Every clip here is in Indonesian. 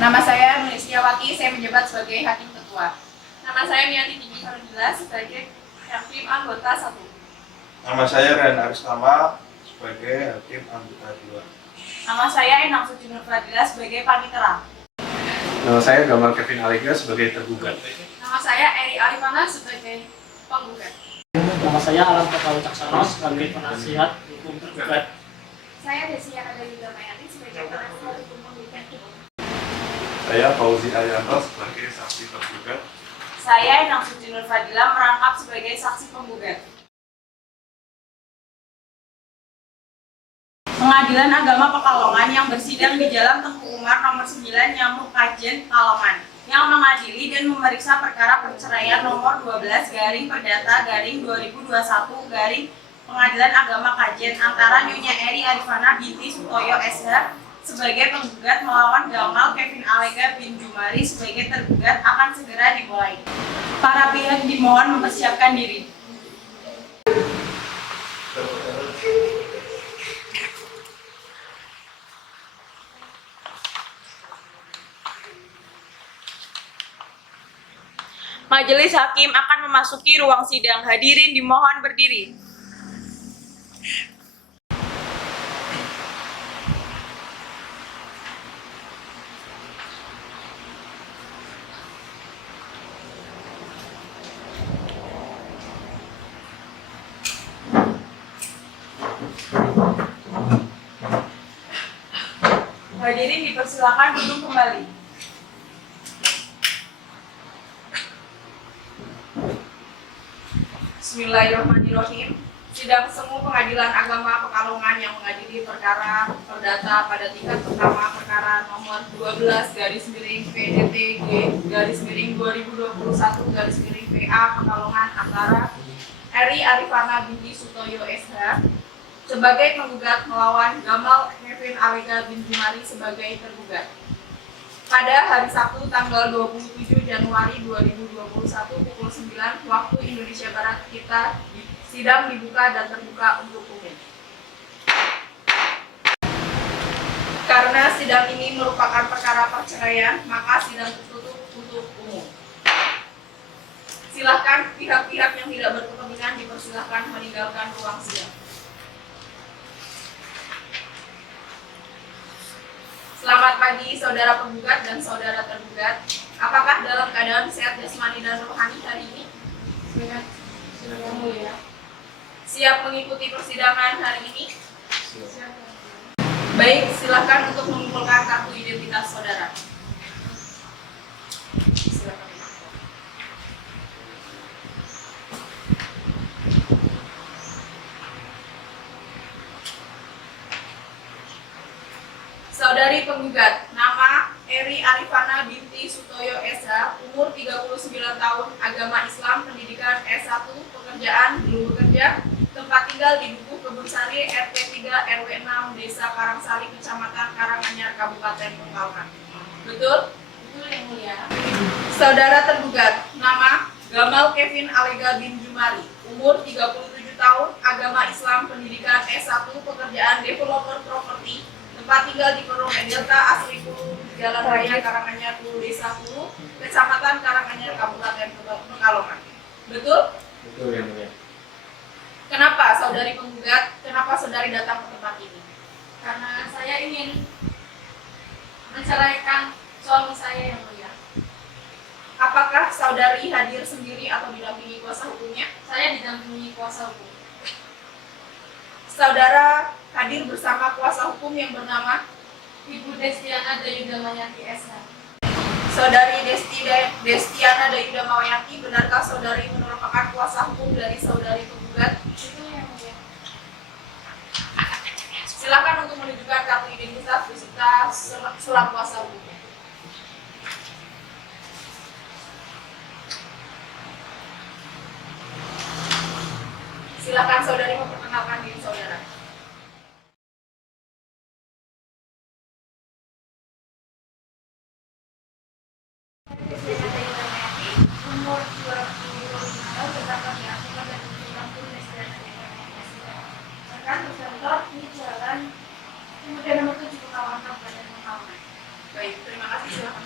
Nama saya Nulistiawati, saya menjabat sebagai Hakim Ketua. Nama saya Miati Dini Farudila sebagai Hakim Anggota 1. Nama saya Rian Aristama sebagai Hakim Anggota 2. Nama saya Enang Suci Nur Fadila sebagai Panitera. Nama saya Gamal Kevin Aliga sebagai tergugat. Nama saya Eri Arifana sebagai penggugat. Nama saya Alam Pekawi Caksono sebagai penasihat hukum tergugat. Saya Desia Adayuda Mayati sebagai penasihat hukum penggugat. Saya Fauzi Arianto sebagai saksi tergugat. Saya Enang Suci Nur Fadila merangkap sebagai saksi penggugat. Pengadilan Agama Pekalongan yang bersidang di Jalan Tengku Umar nomor 9 Nyamuk Kajen, Pekalongan, yang mengadili dan memeriksa perkara perceraian nomor 12/Perdata/2021 Pengadilan Agama Kajen antara Nyonya Eri Arifana binti Sutoyo SH sebagai penggugat melawan Gamal Kevin Alega bin Jumari sebagai tergugat akan segera dimulai. Para pihak dimohon mempersiapkan diri. Majelis Hakim akan memasuki ruang sidang. Hadirin dimohon berdiri. Hadirin dipersilakan duduk kembali. Bismillahirrahmanirrahim. Sidang semu Pengadilan Agama Pekalongan yang mengadili perkara perdata pada tingkat pertama perkara nomor 12/PDTG/2021/PA Pekalongan antara Eri Arifana binti Sutoyo SH sebagai penggugat melawan Gamal Kevin Alega bin Jumari sebagai tergugat. Pada hari Sabtu tanggal 27 Januari 2021 pukul 9 waktu Indonesia Barat sidang dibuka dan terbuka untuk umum. Karena sidang ini merupakan perkara perceraian, maka sidang tertutup untuk umum. Silakan pihak-pihak yang tidak berkepentingan dipersilahkan meninggalkan ruang sidang. Selamat pagi saudara penggugat dan saudara tergugat. Apakah dalam keadaan sehat jasmani dan rohani hari ini? Sehat. Yang mulia. Siap mengikuti persidangan hari ini? Siap. Baik, silakan untuk mengumpulkan kartu identitas saudara. Silakan. Saudari penggugat, nama Eri Arifana binti Sutoyo SH, umur 39 tahun, agama Islam, pendidikan S1, pekerjaan, belum bekerja, tempat tinggal di Dukuh Kebun Sari, RT 3 RW 6, Desa Karangsari, Kecamatan Karanganyar, Kabupaten Pekalongan. Betul? Betul yang mulia. Saudara tergugat, nama Gamal Kevin Alega bin Jumari, umur 37 tahun, agama Islam, pendidikan S1, pekerjaan developer properti, tempat tinggal di Perung Delta, Asri Kulu, Jalan Raya Karanganyar Kulu, Desa Kulu, Kecamatan Karanganyar, Kabupaten Pekalongan. Betul? Betul yang mulia. Kenapa saudari penggugat, kenapa saudari datang ke tempat ini? Karena saya ingin menceraikan suami saya yang mulia. Apakah saudari hadir sendiri atau didampingi kuasa hukumnya? Saya didampingi kuasa hukum. Saudara hadir bersama kuasa hukum yang bernama Ibu Destiana Dayuda Mayati SH. Saudari Destiana Dayuda Mayati, benarkah saudari merupakan kuasa hukum dari saudari penggugat? Betul yang mulia. Silakan untuk menunjukkan kartu identitas beserta surat kuasa hukum. Silakan saudari memperkenalkan diri saudara. Umur 25 tahun, terdapat di Afrika dan Kampung Destiana Dayuda. Rekan berkantor di Jalan Pemuda nomor 7 Pekalongan, Kabupaten Pekalongan. Baik, terima kasih. Silakan.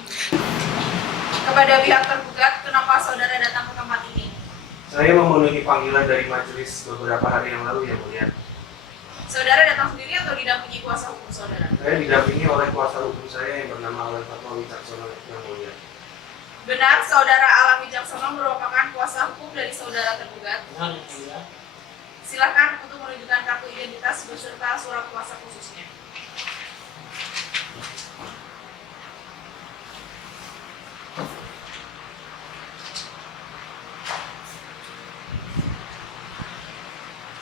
memenuhi panggilan dari majelis beberapa hari yang lalu, yang mulia. Saudara datang sendiri atau didampingi kuasa hukum saudara? Saya didampingi oleh kuasa hukum saya yang bernama Alan Fatwa Wicaksono, yang mulia. Benar, saudara Alam Wicaksono merupakan kuasa hukum dari saudara tergugat. Benar yang mulia. Silakan untuk menunjukkan kartu identitas beserta surat kuasa khususnya.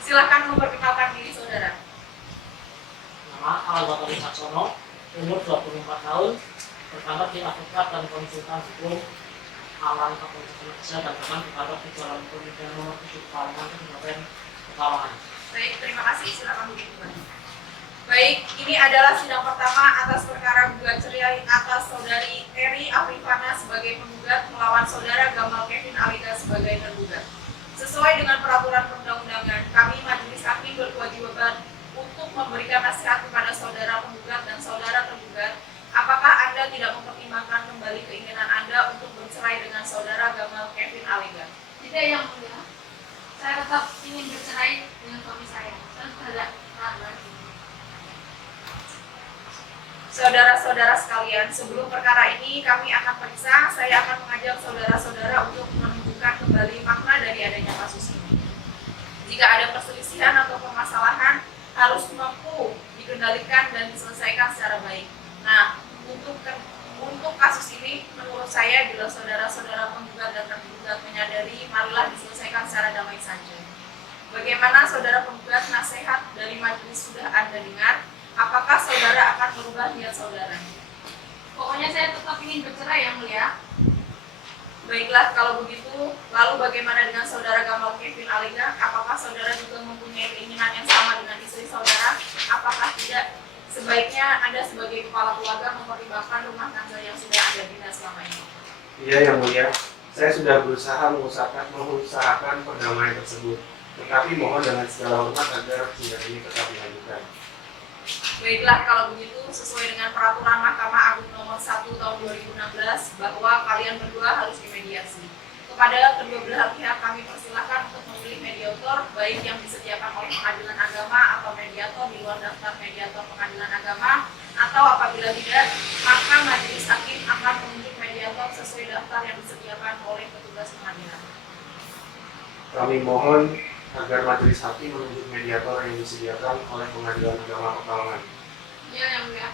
Silakan memperkenalkan diri saudara. Nama Alam Wicaksono, umur 24 tahun, berpangkat di advokat dan konsultan hukum Alam Fakultas dan teman kepada Kejualan Pemilihan Nomor 7 Pekalongan Kabupaten Pekalongan. Baik, terima kasih. Silakan duduk kembali. Baik, ini adalah sidang pertama atas perkara gugat cerai atas saudari Eri Afrifana sebagai penggugat melawan saudara Gamal Kevin Alida sebagai tergugat. Sesuai dengan peraturan perundang-undangan, kami majelis hakim berkewajiban untuk memberikan nasihat kepada saudara penggugat dan saudara tergugat. Apakah Anda tidak mempertimbangkan kembali keinginan Anda untuk bercerai dengan saudara Gamal Kevin Alida? Tidak, yang mulia. Saya tetap ingin bercerai dengan suami saya. Saya sudah tidak tahan lagi. Saudara-saudara sekalian, sebelum perkara ini kami akan periksa, saya akan mengajak saudara-saudara untuk menunjukkan kembali makna dari adanya kasus ini. Jika ada perselisihan atau permasalahan, harus mampu dikendalikan dan diselesaikan secara baik. Nah, untuk kasus ini, menurut saya, bila saudara-saudara penggugat dan tergugat menyadari, marilah diselesaikan secara damai saja. Bagaimana saudara penggugat, nasihat dari majelis sudah Anda dengar? Apakah saudara akan merubah niat saudara? Pokoknya saya tetap ingin bercerai, yang mulia. Baiklah, kalau begitu, lalu bagaimana dengan saudara Gamal Kevin Alida? Apakah saudara juga mempunyai keinginan yang sama dengan istri saudara? Apakah tidak? Sebaiknya Anda sebagai kepala keluarga mempertimbangkan rumah tangga yang sudah Anda bina selama ini. Iya, yang mulia. Saya sudah berusaha mengusahakan perdamaian tersebut. Tetapi mohon dengan segala hormat agar sidang ini tetap dilanjutkan. Baiklah, kalau begitu sesuai dengan peraturan Mahkamah Agung nomor 1 tahun 2016 bahwa kalian berdua harus dimediasi. Kepada kedua belah pihak kami persilahkan untuk memilih mediator baik yang disediakan oleh pengadilan agama atau mediator di luar daftar mediator pengadilan agama, atau apabila tidak, maka majelis hakim akan menunjuk mediator sesuai daftar yang disediakan oleh petugas pengadilan. Kami mohon agar majelis hakim menunjuk mediator yang disediakan oleh Pengadilan Agama Pekalongan. Iya, yang mulia.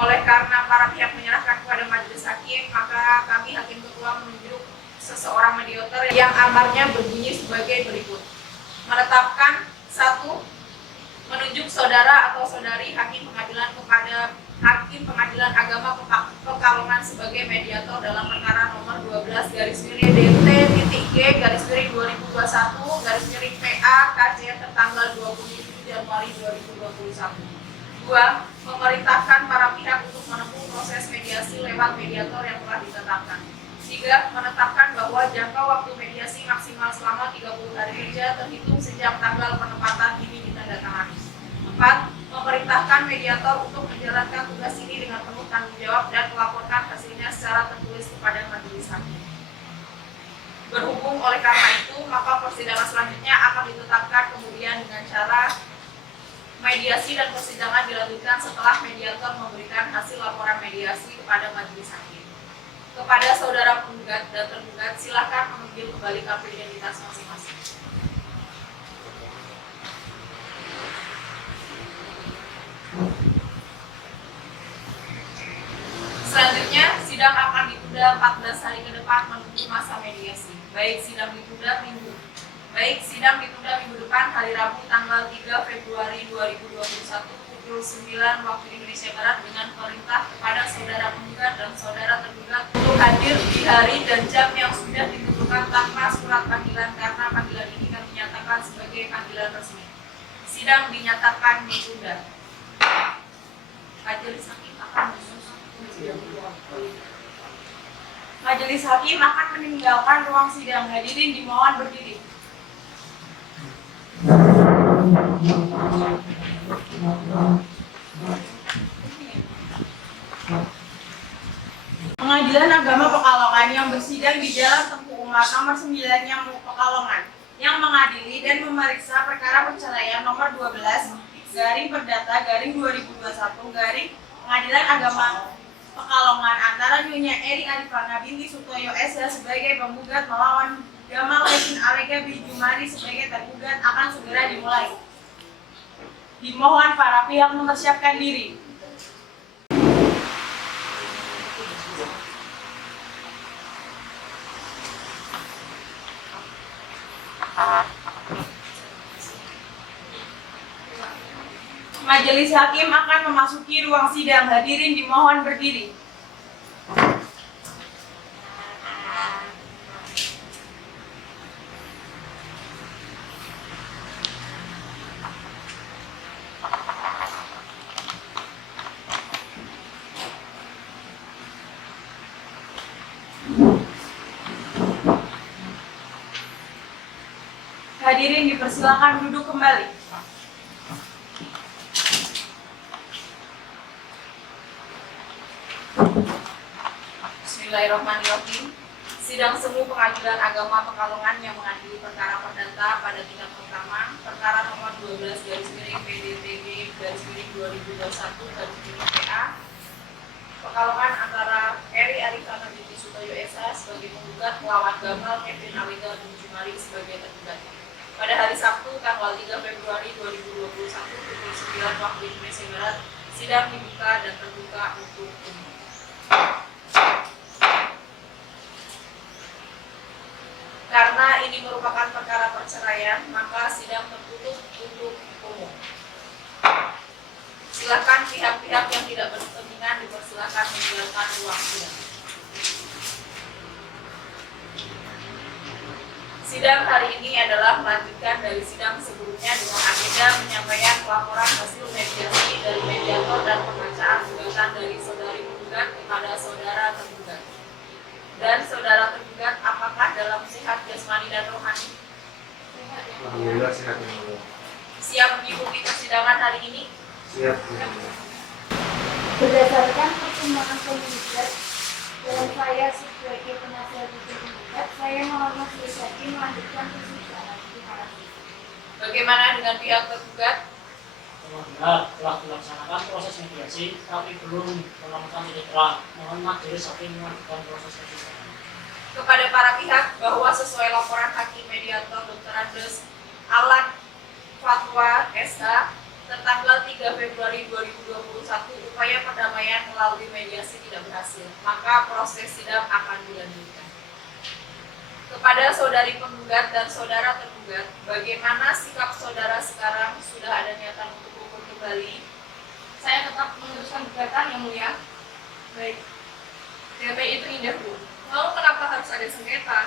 Oleh karena para pihak menyerahkan kepada majelis hakim, maka kami hakim ketua menunjuk seseorang mediator yang amarnya berbunyi sebagai berikut. Menetapkan 1. Menunjuk saudara atau saudari hakim pengadilan kepada Hakim Pengadilan Agama Pekalongan sebagai mediator dalam perkara nomor 12-DT-G-2021-PA KJ tertanggal 27 Januari 2021. 2. Memerintahkan para pihak untuk menempuh proses mediasi lewat mediator yang telah ditetapkan. 3. Menetapkan bahwa jangka waktu mediasi maksimal selama 30 hari kerja terhitung sejak tanggal penempatan ini ditandatangani. 4. Memerintahkan mediator untuk menjalankan tugas ini dengan penuh tanggung jawab dan melaporkan hasilnya secara tertulis kepada majelis hakim. Berhubung oleh karena itu, maka persidangan selanjutnya akan ditetapkan kemudian dengan cara mediasi dan persidangan dilanjutkan setelah mediator memberikan hasil laporan mediasi kepada majelis hakim. Kepada saudara penggugat dan tergugat, silakan mengambil kembali kartu identitas masing-masing. Selanjutnya, sidang akan ditunda 14 hari ke depan menunggu masa mediasi. Baik sidang ditunda minggu depan hari Rabu tanggal 3 Februari 2021 pukul 9 waktu Indonesia Barat dengan perintah kepada saudara penggugat dan saudara tergugat untuk hadir di hari dan jam yang sudah ditentukan tanpa surat panggilan karena panggilan ini kami nyatakan sebagai panggilan resmi. Sidang dinyatakan ditunda. Majelis hakim akan meninggalkan ruang sidang. Hadirin dimohon berdiri. Pengadilan Agama Pekalongan yang bersidang di Jalan Tengku Umar nomor 9 yang Pekalongan Pekalongan yang mengadili dan memeriksa perkara perceraian nomor 12 garing perdata garing 2021 garing Pengadilan Agama Pekalongan antara Nyonya Eri Arifana binti Sutoyo SH sebagai penggugat melawan Gamal Kevin Alega bin Jumari sebagai tergugat akan segera dimulai. Dimohon para pihak mempersiapkan diri. Majelis hakim akan memasuki ruang sidang. Hadirin dimohon berdiri. Hadirin dipersilakan duduk kembali. Bismillahirrahmanirrahim. Sidang semu Pengadilan Agama Pekalongan yang mengadili perkara perdata pada tingkat pertama, perkara nomor 12 PDTG 2021 PA Pekalongan antara Eri Arifana binti Sutoyo SH sebagai penggugat melawan Gamal Kevin Alega bin Jumari sebagai tergugat. Pada hari Sabtu tanggal 3 Februari 2021 pukul 9 waktu Indonesia Barat, sidang dibuka dan terbuka untuk umum. Karena ini merupakan perkara perceraian, maka sidang tertutup untuk umum. Silakan pihak-pihak yang tidak berkepentingan dipersilakan meninggalkan ruang sidang. Sidang hari ini adalah melanjutkan dari sidang sebelumnya dengan agenda penyampaian laporan hasil mediasi dari mediator dan pembacaan gugatan dari saudari penggugat kepada saudara tergugat. Dan saudara tergugat apakah dalam sehat jasmani dan rohani? Alhamdulillah sehat ya Allah. Siap mengikuti persidangan hari ini? Siap ya Allah. Berdasarkan pertimbangan penggugat dan saya sebagai penasihat hukum penggugat, saya mohon majelis hakim melanjutkan persidangan. Terima kasih. Bagaimana dengan pihak tergugat? Benar, telah dilaksanakan proses mediasi, tapi belum menemukan titik terang. Mohon majelis hakim melanjutkan proses mediasi. Kepada para pihak bahwa sesuai laporan hakim mediator Dr. Andes Alan Fatwa SH tertanggal 3 Februari 2021 upaya perdamaian melalui mediasi tidak berhasil, maka proses sidang akan dilanjutkan. Kepada saudari penggugat dan saudara tergugat, bagaimana sikap saudara sekarang? Sudah ada niatan untuk hukum kembali? Saya tetap meneruskan gugatan yang mulia. Baik. Damai itu indah, Bu. Lalu kenapa harus ada sengketa?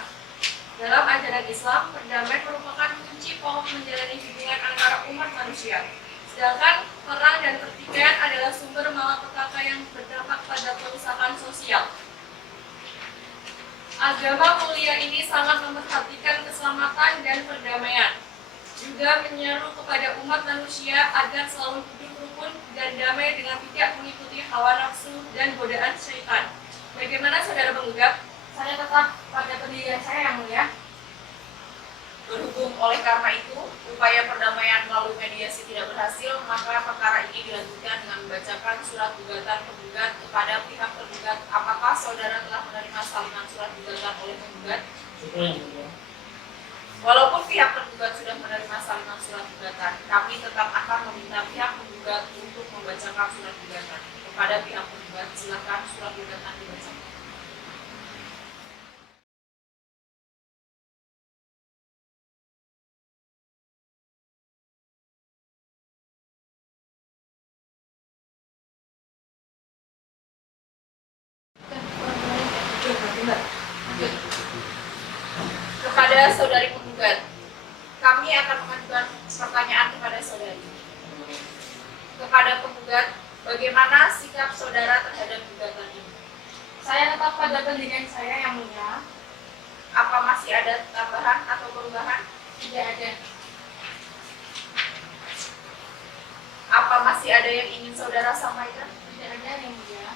Dalam ajaran Islam, perdamaian merupakan kunci pokok menjalani hubungan antara umat manusia. Sedangkan perang dan pertikaian adalah sumber malapetaka yang berdampak pada kerusakan sosial. Agama mulia ini sangat memperhatikan keselamatan dan perdamaian. Juga menyeru kepada umat manusia agar selalu hidup rukun dan damai dengan tidak mengikuti hawa nafsu dan godaan syaitan. Bagaimana saudara penggugat? Saya tetap pada pendirian saya yang mulia. Berhubung oleh karena itu, upaya perdamaian melalui mediasi tidak berhasil, maka perkara ini dilanjutkan dengan membacakan surat gugatan penggugat kepada pihak tergugat. Apakah saudara telah menerima salinan surat gugatan oleh penggugat? Sudah yang mulia. Walaupun pihak tergugat sudah menerima salinan surat gugatan, kami tetap akan meminta pihak penggugat untuk membacakan surat gugatan. Kepada pihak penggugat, silakan surat gugatan dibacakan. Kepada saudari penggugat, kami akan mengajukan pertanyaan kepada saudari. Kepada penggugat, bagaimana sikap saudara terhadap gugatan ini? Saya tetap pada pendirian saya yang mulia. Apa masih ada tambahan atau perubahan? Tidak ada. Apa masih ada yang ingin saudara sampaikan? Tidak ada yang mulia.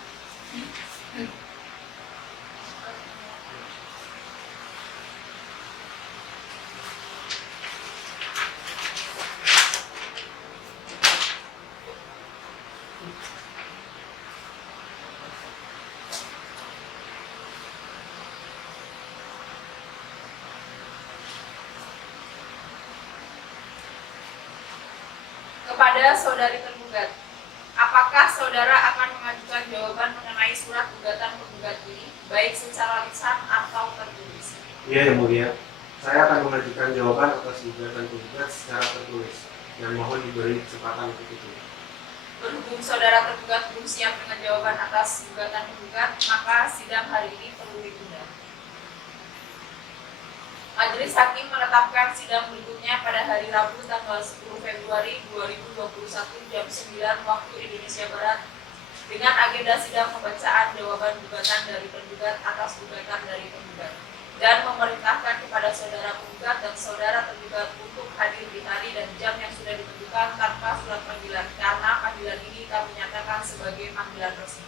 Kepada saudari tergugat, apakah saudara akan mengajukan jawaban mengenai surat gugatan penggugat ini, baik secara lisan atau tertulis? Iya yang mulia, saya akan mengajukan jawaban atas gugatan penggugat secara tertulis dan mohon diberi kesempatan untuk itu. Berhubung saudara tergugat belum siap dengan jawaban atas gugatan penggugat, maka sidang hari ini perlu ditunda. Majelis Hakim menetapkan sidang berikutnya pada hari Rabu tanggal 10 Februari 2021 jam 9 waktu Indonesia Barat dengan agenda sidang pembacaan jawaban gugatan dari tergugat atas gugatan dari tergugat dan memerintahkan kepada saudara penggugat dan saudara tergugat untuk hadir di hari dan jam yang sudah ditentukan tanpa surat panggilan karena panggilan ini kami nyatakan sebagai panggilan resmi.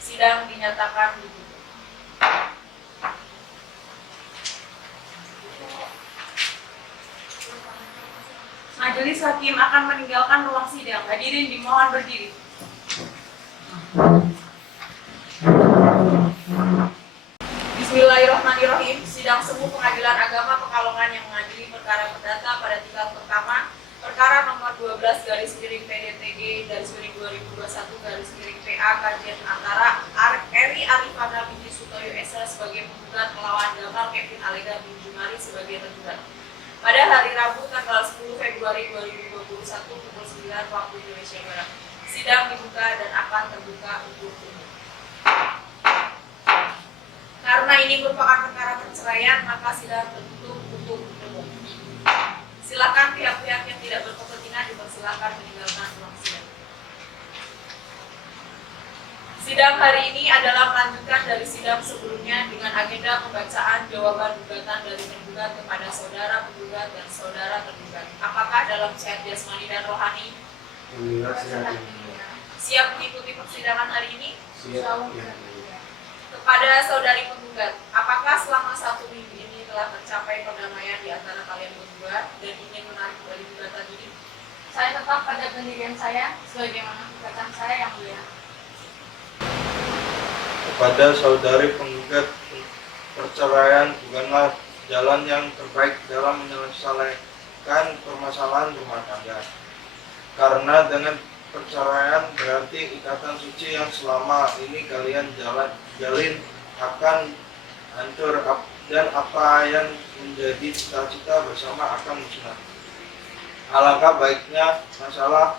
Sidang dinyatakan ditutup. Majelis Hakim akan meninggalkan ruang sidang. Hadirin dimohon berdiri. Bismillahirrahmanirrahim. Sidang Semu Pengadilan Agama Pekalongan yang mengadili perkara perdata pada tingkat pertama, perkara nomor 12/2021/2021/PA kajian antara Eri Arifana binti Sutoyo SH sebagai penggugat melawan Gamal Kevin Alega bin Jumari sebagai tergugat. Pada hari Rabu tanggal 10 Februari 2021 pukul 9 waktu Indonesia Barat. Sidang dibuka dan akan terbuka untuk umum. Karena ini merupakan perkara perceraian, maka sidang tertutup untuk umum. Silakan pihak-pihak yang tidak berkepentingan dipersilakan meninggalkan ruang sidang. Sidang hari ini adalah melanjutkan dari sidang sebelumnya dengan agenda pembacaan jawaban gugatan dari tergugat kepada saudara penggugat dan saudara tergugat. Apakah dalam sehat jasmani dan rohani Alhamdulillah sehat. siap mengikuti persidangan hari ini? Siap. Ya. Kepada saudari penggugat, apakah selama 1 minggu ini telah tercapai perdamaian di antara kalian berdua dan ingin menarik kembali gugatan ini? Saya tetap pada pendirian saya sebagaimana gugatan saya yang mulia. Kepada saudari penggugat, perceraian bukanlah jalan yang terbaik dalam menyelesaikan permasalahan rumah tangga. Karena dengan perceraian berarti ikatan suci yang selama ini kalian jalin akan hancur dan apa yang menjadi cita-cita bersama akan musnah. Alangkah baiknya masalah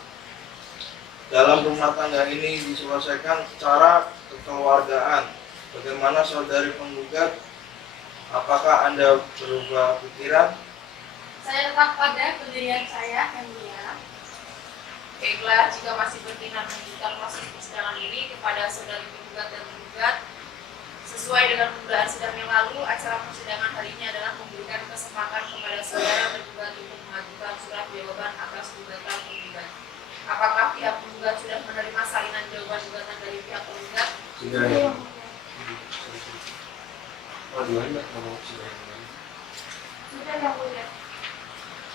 dalam rumah tangga ini diselesaikan secara kekeluargaan. Bagaimana saudari penggugat? Apakah Anda berubah pikiran? Saya tetap pada pendirian saya yang mulia. Baiklah, jika masih berkenan melanjutkan proses persidangan ini kepada saudari penggugat dan tergugat, sesuai dengan penundaan sidang yang lalu, acara persidangan hari ini adalah memberikan kesempatan kepada saudara tergugat untuk mengajukan surat jawaban atas gugatan penggugat. Apakah pihak penggugat sudah menerima salinan jawaban gugatan dari pihak penggugat? Sudah ya. Oh, gimana kalau sudah? Sudah yang mulia.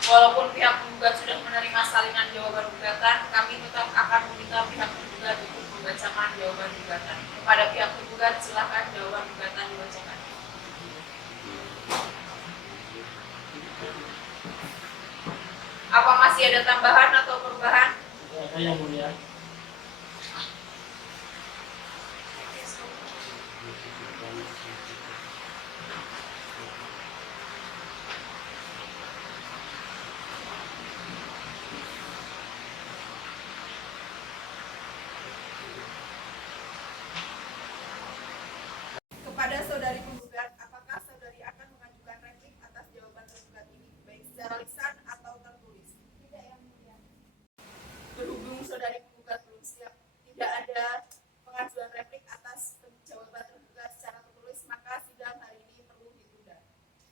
Walaupun pihak penggugat sudah menerima salinan jawaban gugatan, kami tetap akan meminta pihak penggugat untuk membacakan jawaban gugatan. Kepada pihak penggugat, silakan jawaban gugatan dibacakan. Apa masih ada tambahan atau perubahan? Tidak ada yang mulia. Kepada saudari penggugat, apakah saudari akan mengajukan replik atas jawaban tergugat ini, baik secara lisan atau tertulis? Tidak yang mulia. Berhubung saudari penggugat belum siap, tidak ada pengajuan replik atas jawaban tergugat secara tertulis, maka sidang hari ini perlu ditunda.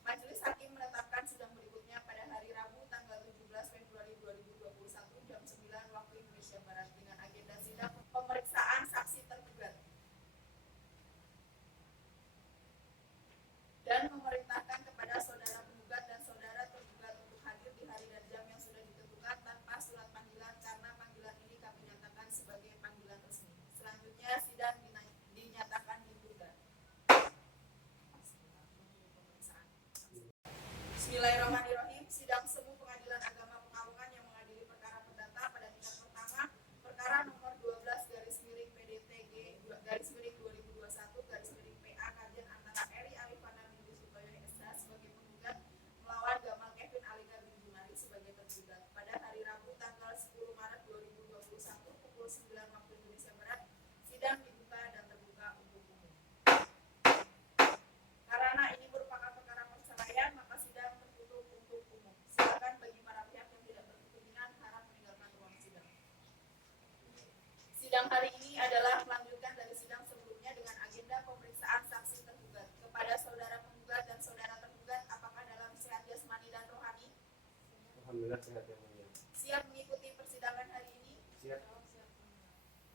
Majelis Hakim menetapkan sidang berikutnya pada hari Rabu tanggal 17 Februari 2021 jam 9 waktu Indonesia Barat dengan agenda sidang pemeriksaan saksi tergugat dan memerintahkan kepada saudara penggugat dan saudara tergugat untuk hadir di hari dan jam yang sudah ditentukan tanpa surat panggilan karena panggilan ini kami nyatakan sebagai panggilan resmi. Selanjutnya sidang dinyatakan ditunda. Bismillahirrahmanirrahim. Sidang Semu Pengadilan Agama Pekalongan yang mengadili perkara perdata pada waktu Indonesia Barat, sidang dibuka dan terbuka untuk umum. Karena ini merupakan perkara perceraian, maka sidang tertutup untuk umum. Silakan bagi para pihak yang tidak berkepentingan harap meninggalkan ruang sidang. Sidang hari ini adalah melanjutkan dari sidang sebelumnya dengan agenda pemeriksaan saksi tergugat. Kepada saudara penggugat dan saudara tergugat, apakah dalam sehat jasmani dan rohani Alhamdulillah sehat yang mulia. siap mengikuti persidangan hari ini? Siap.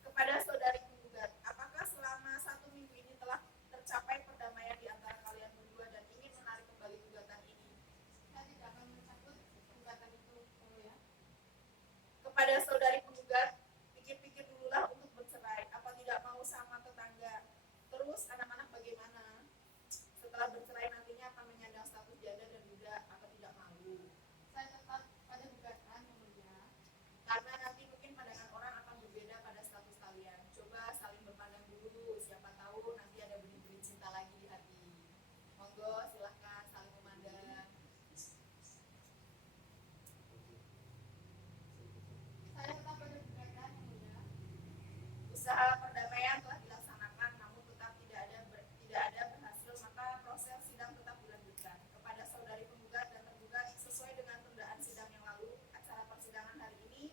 Kepada saudari penggugat, apakah selama 1 minggu ini telah tercapai perdamaian di antara kalian berdua dan ingin menarik kembali gugatan ini? Saya tidak akan mencabut gugatan itu, ya. Kepada saudari penggugat, pikir-pikir dululah untuk bercerai. Apa tidak mau sama tetangga? Terus anak-anak bagaimana? Setelah bercerai nantinya akan menyandang status janda dan duda. Apa tidak malu? Saya tetap pada gugatan, yang mulia. Karena nanti mungkin pandangan orang akan berbeda pada status kalian. Coba saling berpandang dulu, siapa tahu nanti ada benih-benih cinta lagi di hati. Monggo silahkan saling memandang. Saya tetap pada gugatan, yang mulia. Usaha perdamaian telah dilaksanakan, namun tetap tidak ada berhasil, maka proses sidang tetap dilanjutkan. Kepada saudari penggugat dan tergugat, sesuai dengan tundaan sidang yang lalu, acara persidangan hari ini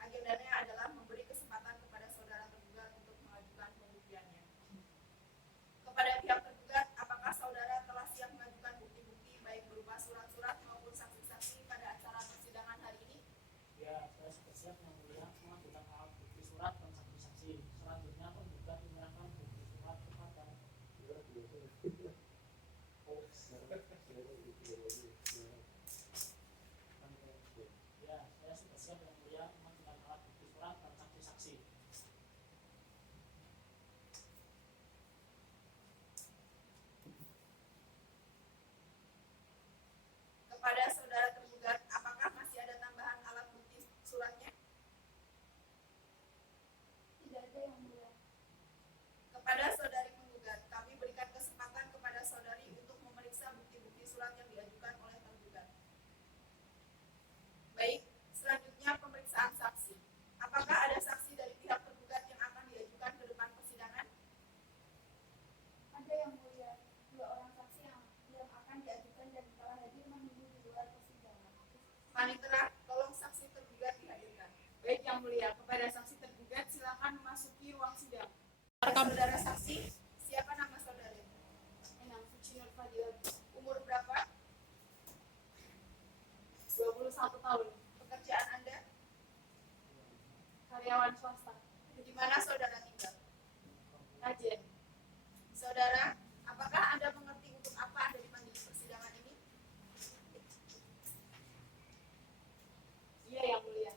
agendanya adalah memberi kesempatan kepada saudara tergugat untuk mengajukan pembuktiannya. Kepada pihak tergugat, apakah saudara telah siap mengajukan bukti-bukti baik berupa surat-surat maupun saksi-saksi pada acara persidangan hari ini? Ya, saya sudah siap yang mulia mengajukan alat bukti surat dan saksi-saksi. Selanjutnya penggugat menyerahkan bukti surat kepada ya, saya sudah siap yang mulia mengajukan alat bukti surat dan saksi-saksi. Kepada saudara tergugat, apakah masih ada tambahan alat bukti suratnya? Tidak ada, yang mulia. Kepada saudari penggugat, kami berikan kesempatan kepada saudari untuk memeriksa bukti-bukti surat yang diajukan oleh tergugat. Baik, selanjutnya pemeriksaan saksi. Apakah ada saksi dari pihak tergugat yang akan diajukan ke depan persidangan? Ada, yang mulia. 2 orang saksi yang akan diajukan dan telah hadir menunggu di luar persidangan. Panitera, tolong saksi tergugat dihadirkan. Baik yang mulia, kepada saksi tergugat silakan memasuki ruang sidang. Saudara saksi, siapa nama saudara? Enam Suci Nur Fadilah. Umur berapa? 21 tahun. Pekerjaan Anda? Karyawan swasta. Di mana saudara tinggal? Kajen. Saudara, apakah Anda mengerti untuk apa Anda dipanggil di persidangan ini? Iya, yang mulia.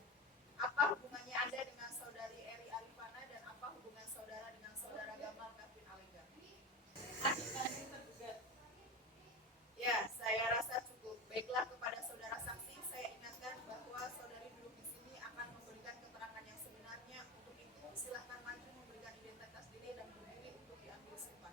Apa hubungannya Anda dengan saudari Eri Arifana dan apa hubungan saudara dengan saudara Gamal Kevin Alega? Adik-adik tergugat. Ya, saya rasa cukup. Baiklah, kepada saudara saksi, saya ingatkan bahwa saudari duduk di sini akan memberikan keterangan yang sebenarnya. Untuk itu, silahkan maju memberikan identitas diri dan berdiri untuk diambil sumpah.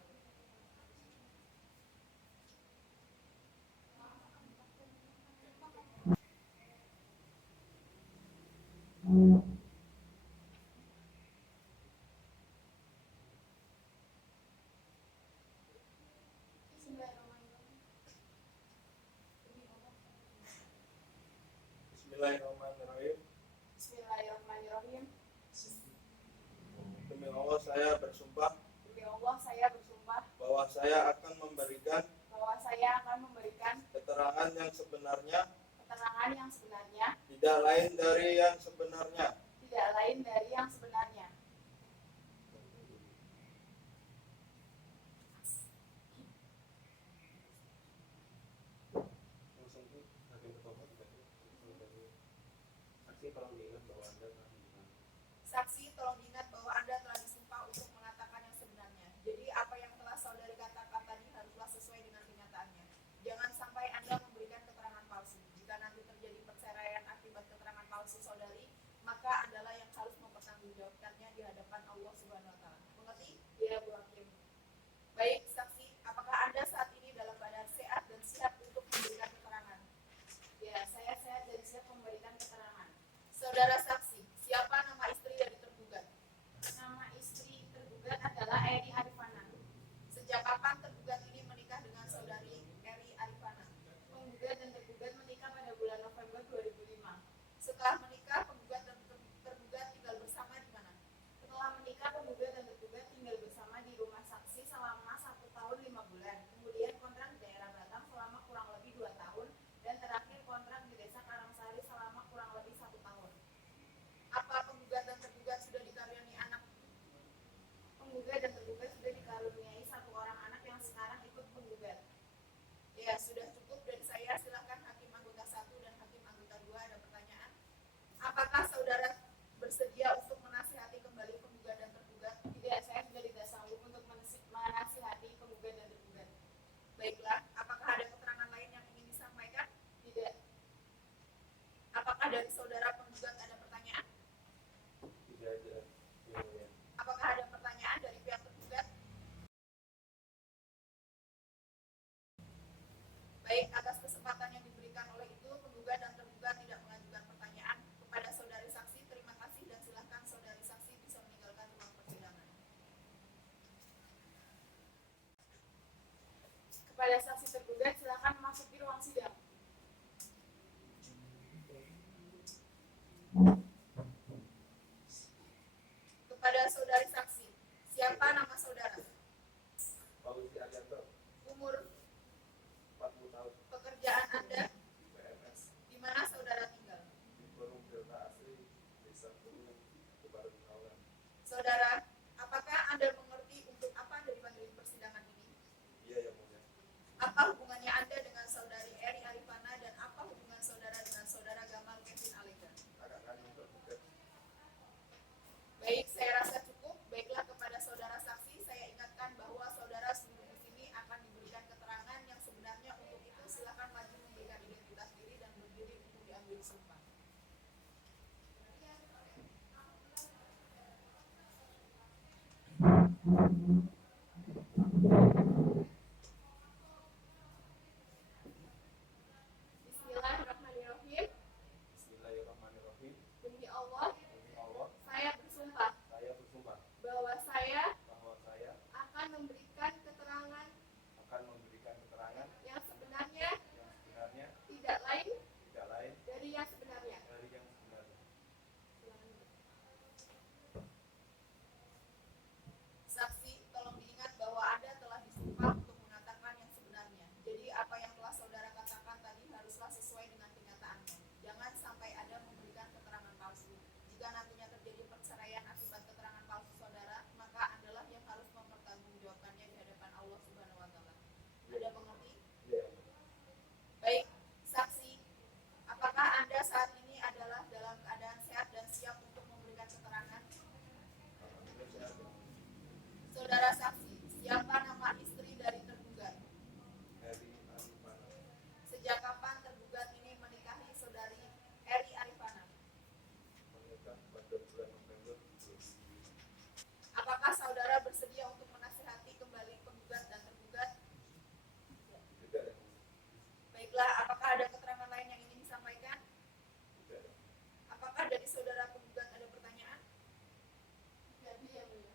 Bismillahirrahmanirrahim. Bismillahirrahmanirrahim. Bismillahirrahmanirrahim. Demi Allah saya bersumpah Demi Allah, saya bersumpah bahwa saya akan memberikan bahwa saya akan memberikan keterangan yang sebenarnya, keterangan yang sebenarnya, tidak lain dari yang sebenarnya. tidak lain dari yang sebenarnya. Langsung itu hakim ketua saksi tolong diingat bahwa Anda telah menggunakan. Saksi, tolong ingat bahwa Anda telah disumpah untuk mengatakan yang sebenarnya. Jadi apa yang telah saudari katakan tadi haruslah sesuai dengan kenyataannya. Jangan sampai Anda memberikan keterangan palsu. Jika nanti terjadi perceraian akibat keterangan palsu saudari, maka Andalah yang harus mempertanggungjawabkannya di hadapan Allah Subhanahu wa taala. Mengerti? Ya, Bu Hakim. Baik, saksi, apakah Anda saat ini dalam keadaan sehat dan siap untuk memberikan keterangan? Ya, saya sehat dan siap memberikan keterangan. Saudara saksi, siapa nama istri dari tergugat? penggugat dan tergugat sudah dikaruniai satu orang anak yang sekarang ikut penggugat. Ya, sudah cukup dari saya. Silakan hakim anggota 1 dan hakim anggota 2 ada pertanyaan. Apakah saudara bersedia untuk menasihati kembali penggugat dan tergugat? Tidak, saya sudah tidak sanggup untuk menasihati penggugat dan tergugat. Baiklah, apakah ada keterangan lain yang ingin disampaikan? Tidak. Apakah dari saudara penggugat ada pertanyaan? Tidak ada. Yang mulia. Apakah ada pertanyaan dari pihak tergugat? Baik, atas kesempatan yang diberikan oleh itu, penggugat dan tergugat tidak mengajukan pertanyaan kepada saudari saksi. Terima kasih dan silakan saudari saksi bisa meninggalkan ruang persidangan. Kepada saksi tergugat, silakan memasuki ruang sidang. Kepada saudari saksi, siapa nama saudara? Paulusi Arianto, Umur, 40 tahun, pekerjaan Anda, PNS, di mana saudara tinggal? di Perum Delta Asri, Desa Perum, Kebaran Kawan. Saudara, apakah Anda mengerti untuk apa Anda dipanggil di persidangan ini? Iya, yang mulia. Apa hubungannya Anda dengan saudari Eri Arifana dan apa hubungan saudara dengan saudara Gamal Kevin Alega? Kakak kandung tergugat. Baik, saya rasa cukup. Baiklah, kepada saudara saksi, saya ingatkan bahwa saudara sebelum di sini akan diberikan keterangan yang sebenarnya. Untuk itu, silakan maju memberikan identitas diri dan berdiri untuk diambil sumpah. Bismillahirrahmanirrahim. Bismillahirrahmanirrahim. Demi Allah, Demi Allah, saya bersumpah saya bersumpah bahwa saya bahwa saya akan memberikan keterangan akan memberikan keterangan yang sebenarnya, yang sebenarnya, tidak lain tidak lain dari yang sebenarnya. dari yang sebenarnya. Saksi, tolong diingat bahwa Anda telah disumpah untuk mengatakan yang sebenarnya. Jadi apa yang telah saudara katakan tadi haruslah sesuai dengan kenyataannya. Jangan sampai Anda memberikan keterangan palsu. Jika nantinya terjadi perceraian akibat keterangan palsu saudara, maka Andalah yang harus mempertanggungjawabkannya di hadapan Allah Subhanahu wa taala. Anda mengerti? Iya, yang mulia. Baik, saksi, apakah Anda saat ini adalah dalam keadaan sehat dan siap untuk memberikan keterangan? Alhamdulillah sehat, yang mulia. Saudara saksi, siapa nama istri dari tergugat? Eri Arifana, Sejak kapan tergugat ini menikahi saudari Eri Arifana? menikah pada bulan November 2020. Apakah saudara bersedia untuk menasihati kembali penggugat dan tergugat? Tidak, yang mulia. Baiklah, apakah ada keterangan lain yang ingin disampaikan? Tidak, yang mulia. Apakah dari saudara penggugat ada pertanyaan? Tidak, ya mulia.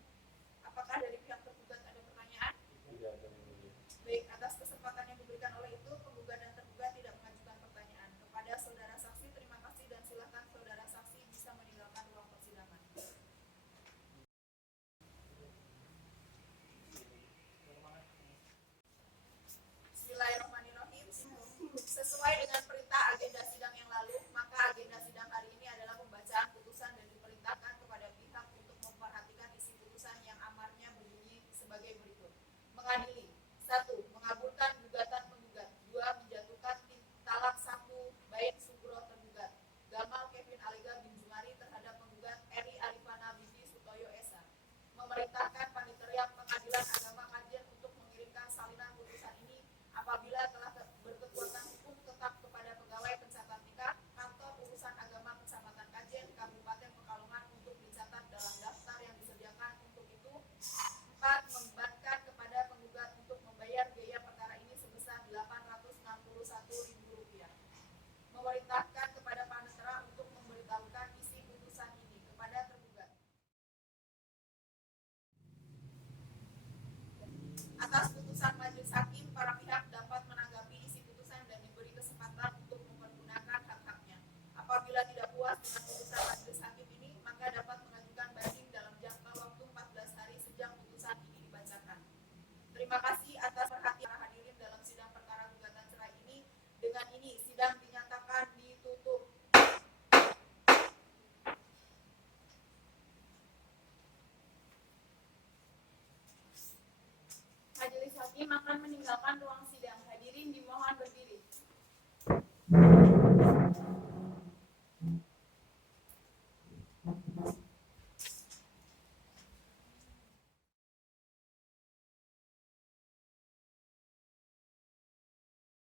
Apakah dari pihak tergugat ada pertanyaan? Tidak ada, yang mulia. Baik, atas kesempatan yang diberikan oleh itu, penggugat dan tergugat tidak mengajukan pertanyaan. Kepada saudara saksi, terima kasih dan silakan saudara saksi bisa meninggalkan ruang persidangan. Bismillahirrahmanirrahim. Sesuai dengan perintah agenda sidang yang lalu, maka agenda sidang hari ini adalah pembacaan putusan dan diperintahkan kepada pihak untuk memperhatikan isi putusan yang amarnya berbunyi sebagai berikut. Mengadili: 1. Mengabulkan gugatan penggugat. 2. Menjatuhkan talak 1 bait sugro tergugat Gamal Kevin Alega bin Jumari terhadap penggugat Eri Arifana binti Sutoyo Esa. Memerintahkan Panitia Pengadilan Agama Kajen untuk mengirimkan salinan putusan ini apabila telah berkekuatan hukum tetap kepada pegawai pencatat nikah kantor urusan agama Kecamatan Kajen, Kabupaten Pekalongan untuk dicatat dalam daftar yang disediakan untuk itu. 4. Membebankan kepada penggugat untuk membayar biaya perkara ini sebesar Rp861.000. Memerintahkan kepada Panitera untuk memberitahukan isi putusan ini kepada tergugat. Atas putusan majelis hakim, para pihak dapat menanggapi isi putusan dan diberi kesempatan untuk mempergunakan hak-haknya. Apabila tidak puas dengan putusan majelis hakim ini, maka dapat mengajukan banding dalam jangka waktu 14 hari sejak putusan ini dibacakan. Terima kasih atas perhatian para hadirin dalam sidang perkara gugatan cerai ini. Dengan ini, sidang dinyatakan ditutup. Hakim akan meninggalkan ruang sidang. Hadirin dimohon berdiri.